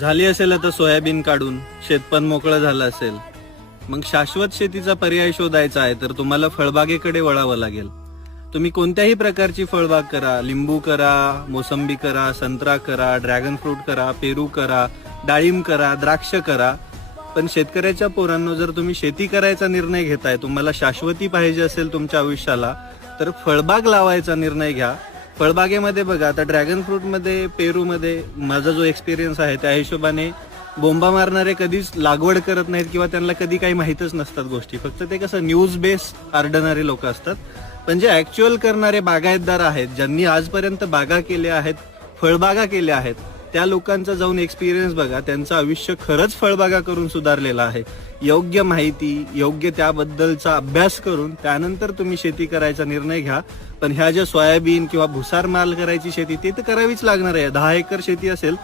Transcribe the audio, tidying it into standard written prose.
झाली असेल आता सोयाबीन काढून, शेतपण मोकळं झालं असेल, मग शाश्वत शेतीचा पर्याय शोधायचा आहे तर तुम्हाला फळबागेकडे वळावं लागेल. तुम्ही कोणत्याही प्रकारची फळबाग करा, लिंबू करा, मोसंबी करा, संत्रा करा, ड्रॅगन फ्रूट करा, पेरू करा, डाळिंब करा, द्राक्ष करा. पण शेतकऱ्याच्या पोरांनो, जर तुम्ही शेती करायचा निर्णय घेताय, तुम्हाला शाश्वती पाहिजे असेल तुमच्या आयुष्याला, तर फळबाग लावायचा निर्णय घ्या. फळबागेमध्ये बघा, आता ड्रॅगन फ्रूटमध्ये, पेरूमध्ये माझा जो एक्सपिरियन्स आहे त्या हिशोबाने बोंबा मारणारे कधीच लागवड करत नाहीत किंवा त्यांना कधी काही माहीतच नसतात गोष्टी. फक्त ते कसं न्यूज बेस आरडणारे लोक असतात. पण जे ऍक्च्युअल करणारे बागायतदार आहेत, ज्यांनी आजपर्यंत बागा केल्या आहेत, फळबागा केल्या आहेत, त्या लोकांचा जाऊन एक्सपिरियन्स बघा. त्यांचं आयुष्य खरंच फळबागा करून सुधारलेलं आहे. योग्य माहिती, योग्य त्याबद्दलचा अभ्यास करून त्यानंतर तुम्ही शेती करायचा निर्णय घ्या. पण ह्या ज्या सोयाबीन किंवा भुसार माल करायची शेती, ते तर करावीच लागणार आहे. 10 एकर शेती असेल